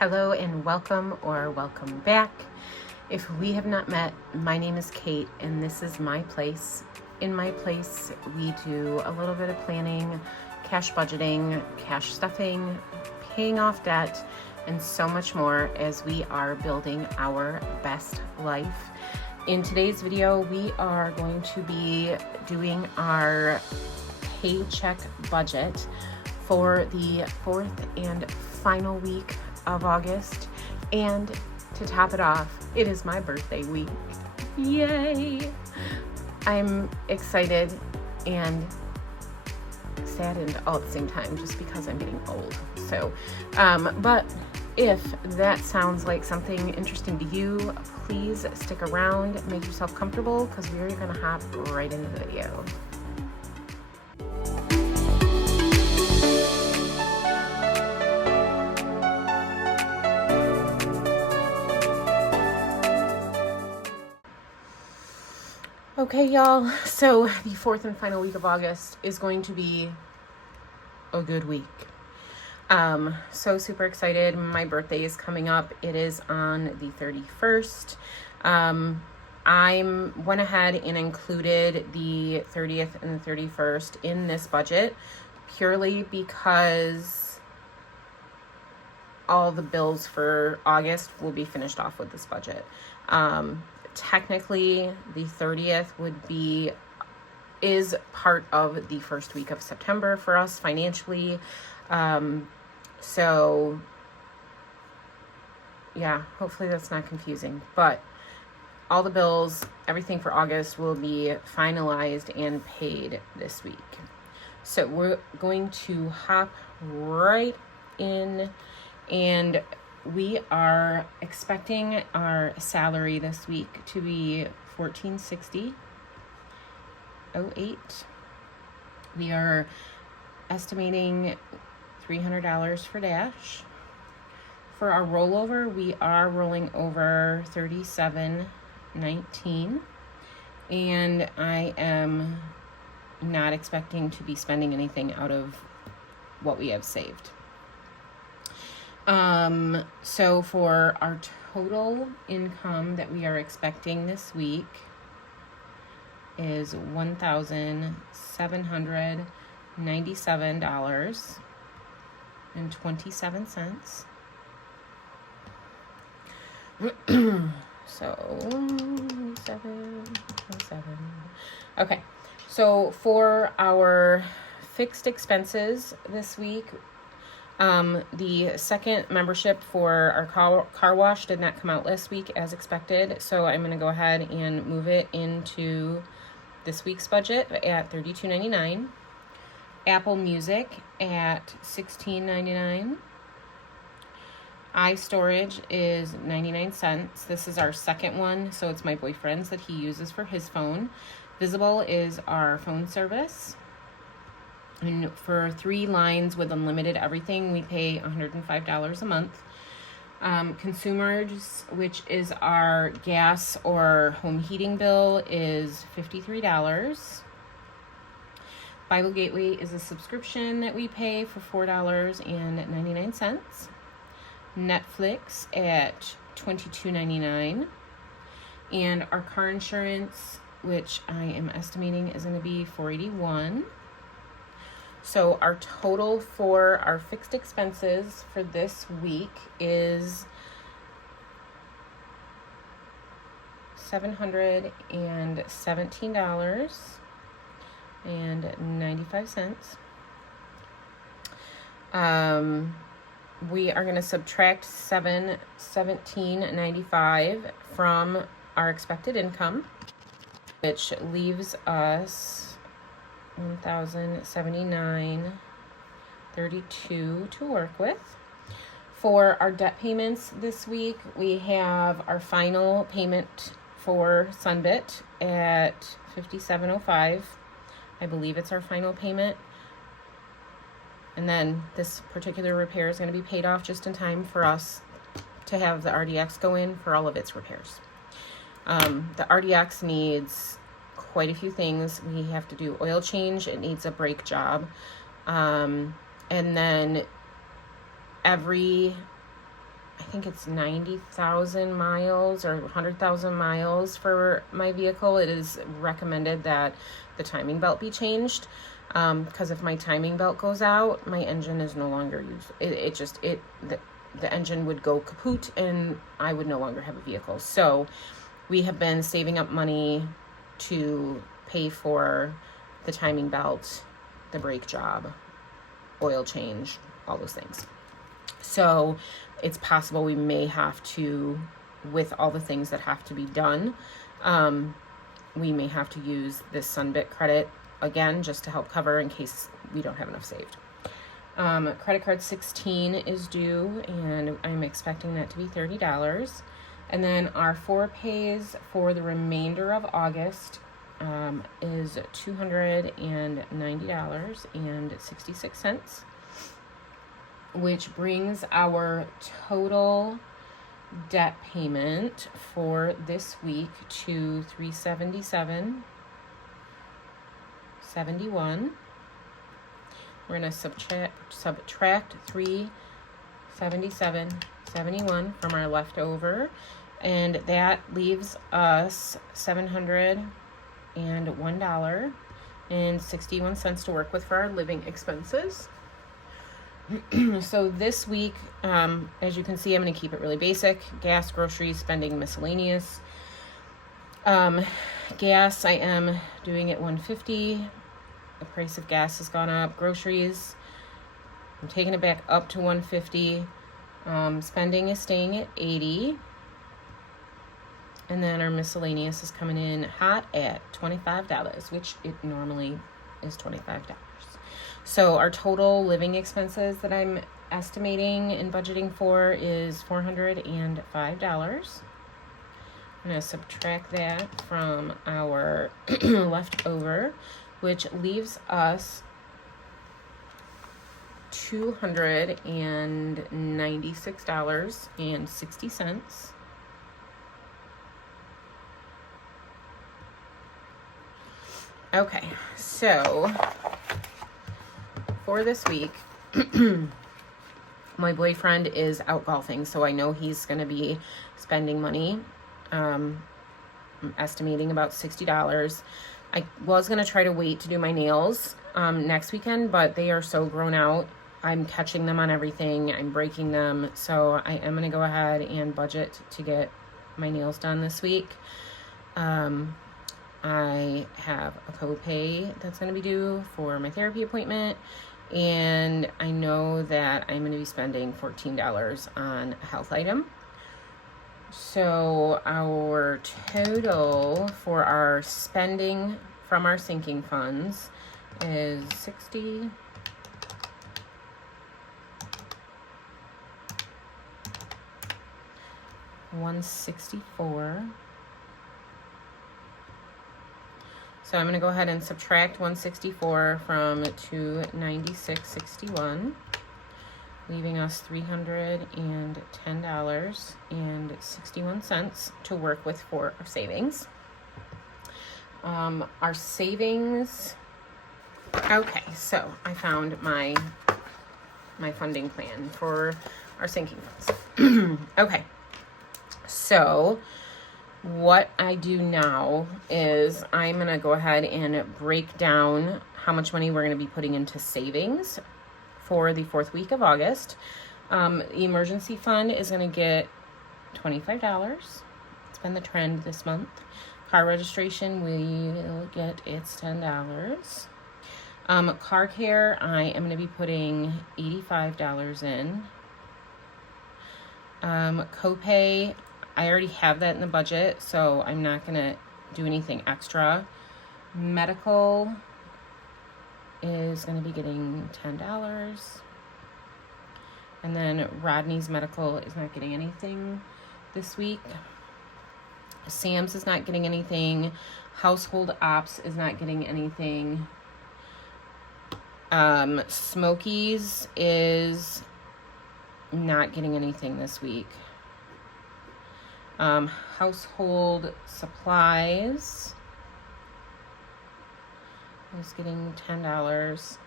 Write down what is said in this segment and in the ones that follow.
Hello and welcome or welcome back. If we have not met, my name is Kate and this is my place. In my place, we do a little bit of planning, cash budgeting, cash stuffing, paying off debt, and so much more as we are building our best life. In today's video, we are going to be doing our paycheck budget for the fourth and final week of August, and to top it off, it is my birthday week. Yay! I'm excited and saddened all at the same time just because I'm getting old. So, but if that sounds like something interesting to you, please stick around, make yourself comfortable, because we're gonna hop right into the video. Okay, y'all, so the fourth and final week of August is going to be a good week. So super excited. My birthday is coming up. It is on the 31st. I went ahead and included the 30th and the 31st in this budget purely because all the bills for August will be finished off with this budget. Technically, the 30th is part of the first week of September for us financially. So yeah, hopefully that's not confusing, but all the bills, everything for August will be finalized and paid this week. So we're going to hop right in, and we are expecting our salary this week to be $1460.08. We are estimating $300 for Dash. For our rollover, we are rolling over $37.19, and I am not expecting to be spending anything out of what we have saved. So for our total income that we are expecting this week is $1,797.27. So 707. Okay. So for our fixed expenses this week, the second membership for our car wash did not come out last week as expected, so I'm going to go ahead and move it into this week's budget at $32.99. Apple Music at $16.99. iStorage is 99 cents. This is our second one, so it's my boyfriend's that he uses for his phone. Visible is our phone service. And for 3 lines with unlimited everything, we pay $105 a month. Consumers, which is our gas or home heating bill, is $53. Bible Gateway is a subscription that we pay for $4.99. Netflix at $22.99. And our car insurance, which I am estimating is going to be $481. So our total for our fixed expenses for this week is $717.95. We are going to subtract $717.95 from our expected income, which leaves us $1,079.32 to work with. For our debt payments this week, we have our final payment for Sunbit at $57.05. I believe it's our final payment. And then this particular repair is going to be paid off just in time for us to have the RDX go in for all of its repairs. The RDX needs quite a few things. We have to do oil change. It needs a brake job. And then every I think it's 90,000 miles or 100,000 miles for my vehicle, it is recommended that the timing belt be changed. Because if my timing belt goes out, my engine is no longer used. The engine would go kaput and I would no longer have a vehicle. So we have been saving up money to pay for the timing belt, the brake job, oil change, all those things. So it's possible we may have to, with all the things that have to be done, we may have to use this Sunbit credit again, just to help cover in case we don't have enough saved. Credit card 16 is due, and I'm expecting that to be $30. And then our 4 pays for the remainder of August is $290.66, which brings our total debt payment for this week to $377.71. We're going to subtract $377.71 from our leftover, and that leaves us $701.61 to work with for our living expenses. So this week, as you can see, I'm going to keep it really basic. Gas, groceries, spending, miscellaneous. Gas, I am doing it $1.50. The price of gas has gone up. Groceries, I'm taking it back up to $1.50. Spending is staying at $80. And then our miscellaneous is coming in hot at $25, which it normally is $25. So our total living expenses that I'm estimating and budgeting for is $405. I'm going to subtract that from our leftover, which leaves us $296.60. Okay, so for this week, my boyfriend is out golfing, so I know he's going to be spending money. I'm estimating about $60. I was going to try to wait to do my nails next weekend, but they are so grown out. I'm catching them on everything. I'm breaking them. So I am going to go ahead and budget to get my nails done this week. I have a copay that's going to be due for my therapy appointment. And I know that I'm going to be spending $14 on a health item. So our total for our spending from our sinking funds is $164. So I'm going to go ahead and subtract 164 from 296.61, leaving us $310.61 to work with for our savings. Our savings. Okay, so I found my funding plan for our sinking funds. Okay, so what I do now is I'm going to go ahead and break down how much money we're going to be putting into savings for the 4th week of August. The emergency fund is going to get $25. It's been the trend this month. Car registration will get its $10. Car care, I am going to be putting $85 in. Copay, I already have that in the budget, so I'm not going to do anything extra. Medical is going to be getting $10. And then Rodney's medical is not getting anything this week. Sam's is not getting anything. Household Ops is not getting anything. Smokies is not getting anything this week. Household supplies is getting $10.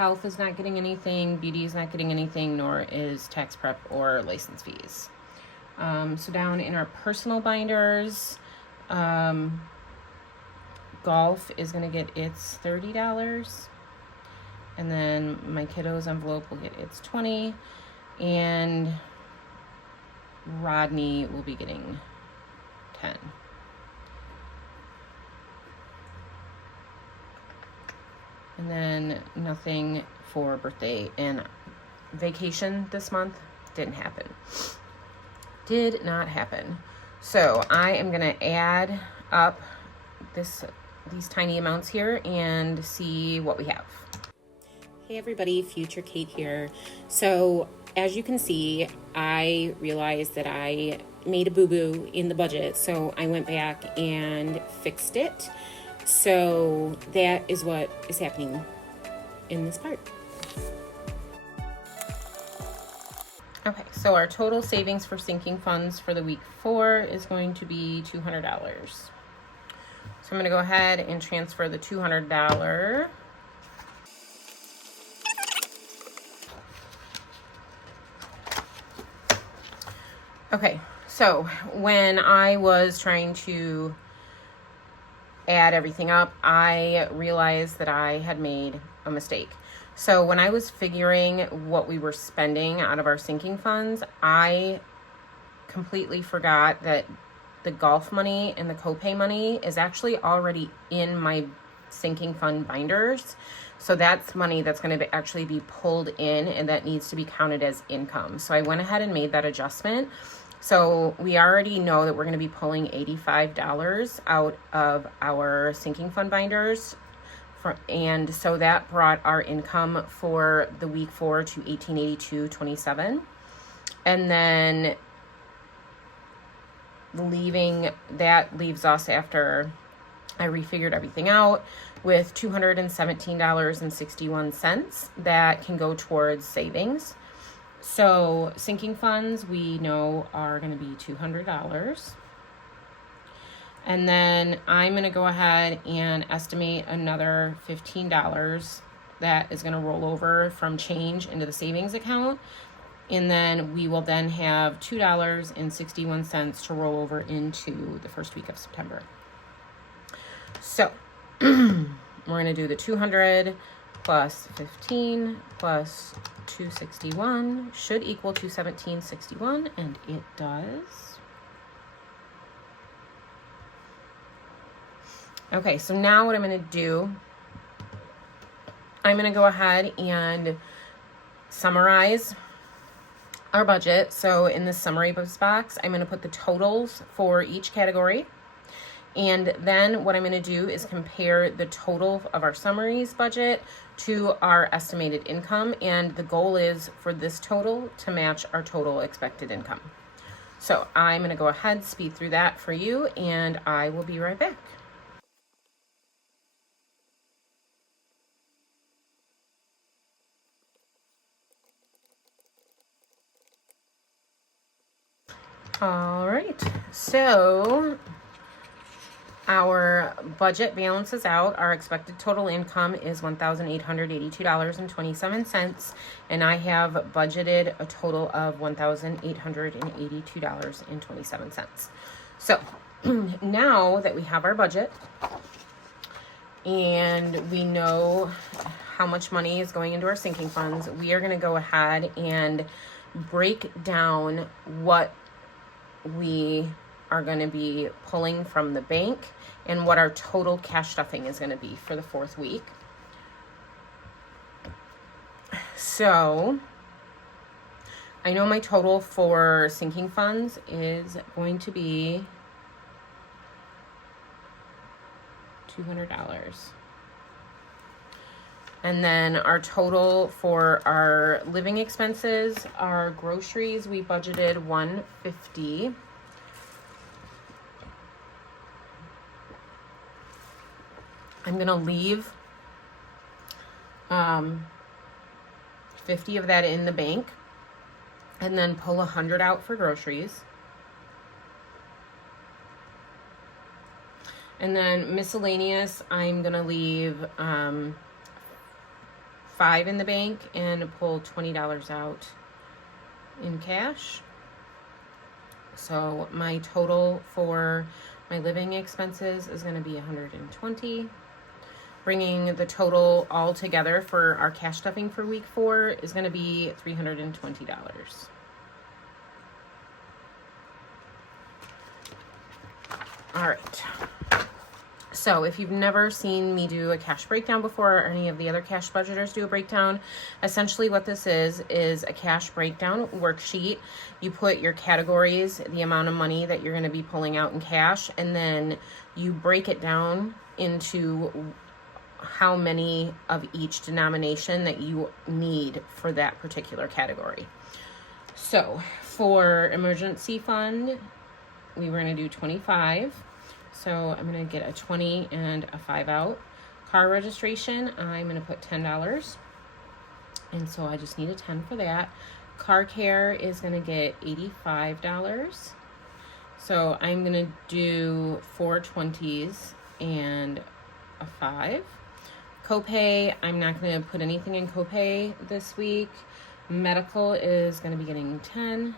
Health is not getting anything, beauty is not getting anything, nor is tax prep or license fees. So down in our personal binders, golf is going to get its $30. And then my kiddo's envelope will get its $20. And Rodney will be getting $10. And then nothing for birthday and vacation this month. Didn't happen. Did not happen. So I am going to add up these tiny amounts here and see what we have. Hey everybody, Future Kate here. So as you can see, I realized that I made a boo-boo in the budget. So I went back and fixed it. So that is what is happening in this part. Okay, so our total savings for sinking funds for the week 4 is going to be $200. So I'm going to go ahead and transfer the $200. Okay, so when I was trying to add everything up, I realized that I had made a mistake. So when I was figuring what we were spending out of our sinking funds, I completely forgot that the golf money and the copay money is actually already in my sinking fund binders. So that's money that's going to actually be pulled in, and that needs to be counted as income. So I went ahead and made that adjustment. So we already know that we're going to be pulling $85 out of our sinking fund binders. And so that brought our income for the week 4 to $1,882.27. And then leaves us, after I refigured everything out, with $217.61 that can go towards savings. So sinking funds, we know, are going to be $200. And then I'm going to go ahead and estimate another $15 that is going to roll over from change into the savings account. And then we will then have $2.61 to roll over into the first week of September. So we're going to do the 200 plus 15 plus 261 should equal 217.61, and it does. Okay, so now what I'm going to do, I'm going to go ahead and summarize our budget. So in the summary box, I'm going to put the totals for each category. And then what I'm going to do is compare the total of our summaries budget to our estimated income. And the goal is for this total to match our total expected income. So I'm going to go ahead, speed through that for you, and I will be right back. All right, so our budget balances out. Our expected total income is $1,882.27, and I have budgeted a total of $1,882.27. So now that we have our budget and we know how much money is going into our sinking funds, we are going to go ahead and break down what we are going to be pulling from the bank and what our total cash stuffing is going to be for the 4th week. So I know my total for sinking funds is going to be $200. And then our total for our living expenses, our groceries, we budgeted $150. I'm going to leave 50 of that in the bank and then pull 100 out for groceries. And then miscellaneous, I'm going to leave $5 in the bank and pull $20 out in cash. So my total for my living expenses is going to be $120. Bringing the total all together for our cash stuffing for week 4 is going to be $320. All right. So if you've never seen me do a cash breakdown before, or any of the other cash budgeters do a breakdown, essentially what this is a cash breakdown worksheet. You put your categories, the amount of money that you're going to be pulling out in cash, and then you break it down into how many of each denomination that you need for that particular category. So for emergency fund, we were going to do 25. So I'm going to get a 20 and a 5 out. Car registration, I'm going to put $10. And so I just need a 10 for that. Car care is going to get $85. So I'm going to do 4 20s and a 5. Copay, I'm not going to put anything in copay this week. Medical is going to be getting 10.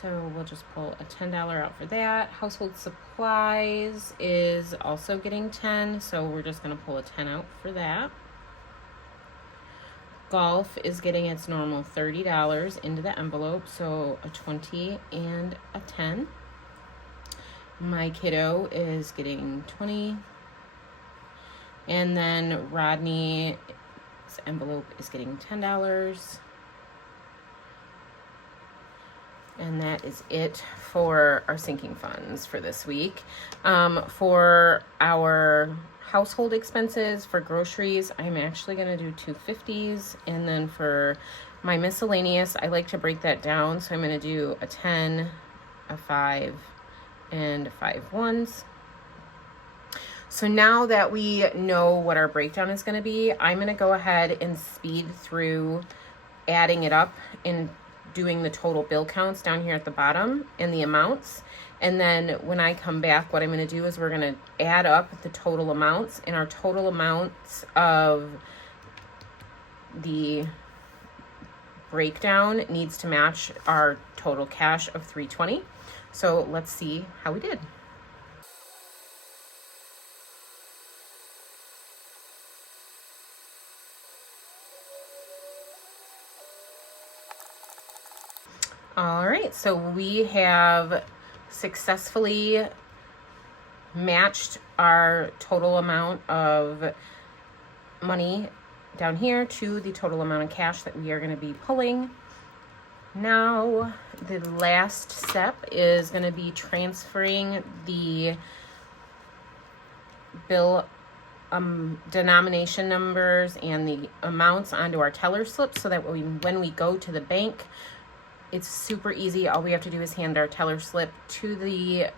So we'll just pull a $10 out for that. Household supplies is also getting 10. So we're just going to pull a 10 out for that. Golf is getting its normal $30 into the envelope. So a 20 and a 10. My kiddo is getting 20. And then Rodney's envelope is getting $10. And that is it for our sinking funds for this week. For our household expenses, for groceries, I'm actually going to do 250s. And then for my miscellaneous, I like to break that down. So I'm going to do a 10, a 5, and 5 ones. So now that we know what our breakdown is going to be, I'm going to go ahead and speed through adding it up and doing the total bill counts down here at the bottom and the amounts. And then when I come back, what I'm going to do is we're going to add up the total amounts, and our total amounts of the breakdown needs to match our total cash of $320. So let's see how we did. All right, so we have successfully matched our total amount of money down here to the total amount of cash that we are going to be pulling. Now, the last step is going to be transferring the bill denomination numbers and the amounts onto our teller slips so that when we go to the bank, it's super easy. All we have to do is hand our teller slip to the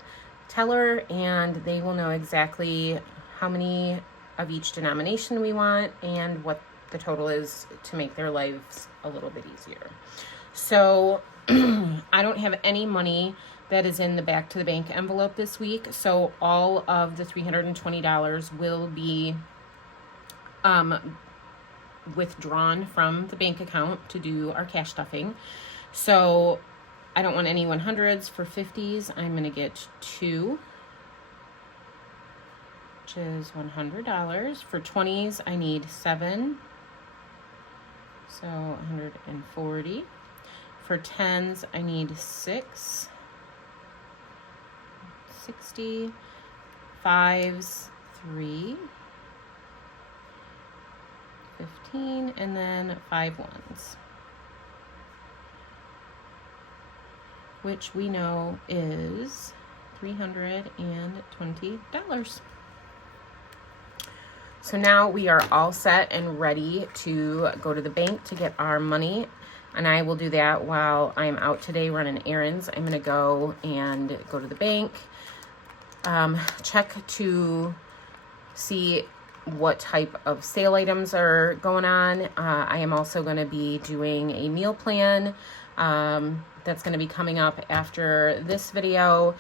teller, and they will know exactly how many of each denomination we want and what the total is to make their lives a little bit easier. So I don't have any money that is in the back to the bank envelope this week. So all of the $320 will be withdrawn from the bank account to do our cash stuffing. So I don't want any 100s. For 50s, I'm going to get 2, which is $100. For 20s, I need 7, so 140. For 10s, I need 6, 60. 5s, 3, 15, and then 5 ones, which we know is $320. So now we are all set and ready to go to the bank to get our money, and I will do that while I'm out today running errands. I'm going to go to the bank, check to see what type of sale items are going on. I am also going to be doing a meal plan that's going to be coming up after this video.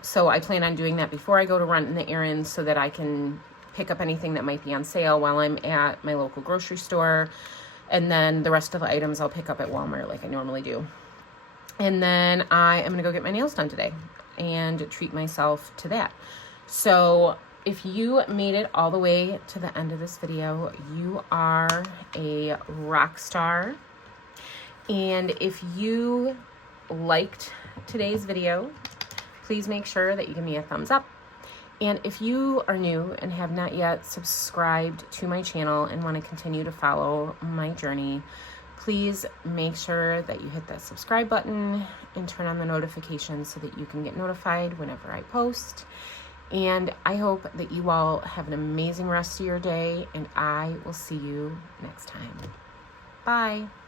So I plan on doing that before I go to run the errands so that I can pick up anything that might be on sale while I'm at my local grocery store. And then the rest of the items I'll pick up at Walmart like I normally do. And then I am going to go get my nails done today and treat myself to that. So if you made it all the way to the end of this video, you are a rock star. And if you liked today's video, please make sure that you give me a thumbs up. And if you are new and have not yet subscribed to my channel and want to continue to follow my journey, please make sure that you hit that subscribe button and turn on the notifications so that you can get notified whenever I post. And I hope that you all have an amazing rest of your day, and I will see you next time. Bye.